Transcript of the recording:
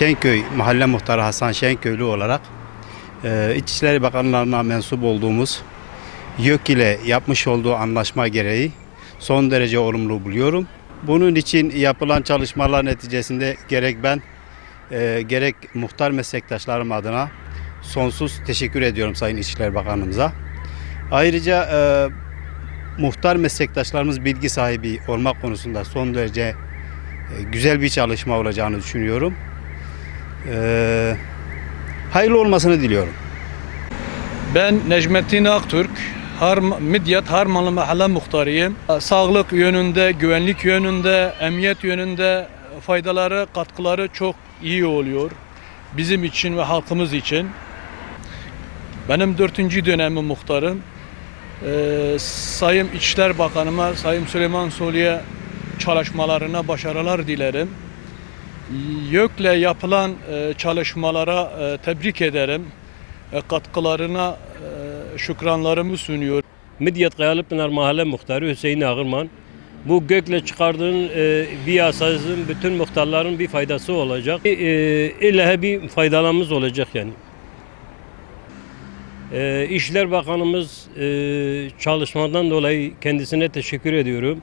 Şenköy Mahalle Muhtarı Hasan Şenköylü olarak e, İçişleri Bakanlığı'na mensup olduğumuz YÖK ile yapmış olduğu anlaşma gereği son derece olumlu buluyorum. Bunun için yapılan çalışmalar neticesinde gerek ben e, gerek muhtar meslektaşlarım adına sonsuz teşekkür ediyorum Sayın İçişleri Bakanımıza. Ayrıca e, muhtar meslektaşlarımız bilgi sahibi olmak konusunda son derece e, güzel bir çalışma olacağını düşünüyorum. E, hayırlı olmasını diliyorum. Ben Necmettin Aktürk, Har Midyat Harmanlı Mahalle Muhtarıyım. Sağlık yönünde, güvenlik yönünde, emniyet yönünde faydaları, katkıları çok iyi oluyor. Bizim için ve halkımız için. Benim dördüncü dönemim muhtarım. Ee, Sayın İçişler Bakanıma, Sayın Süleyman Soylu'ya çalışmalarına başarılar dilerim. YÖK'le yapılan e, çalışmalara e, tebrik ederim. E, Katkılarına şükranlarımı sunuyorum. Midyat Kayalıpınar Mahalle Muhtarı Hüseyin Ağırman. Bu gökle çıkardığın e, bir yasasın bütün muhtarların bir faydası olacak. E, illa bir faydalanmamız olacak yani. E, İşler Bakanımız e, çalışmadan dolayı kendisine teşekkür ediyorum.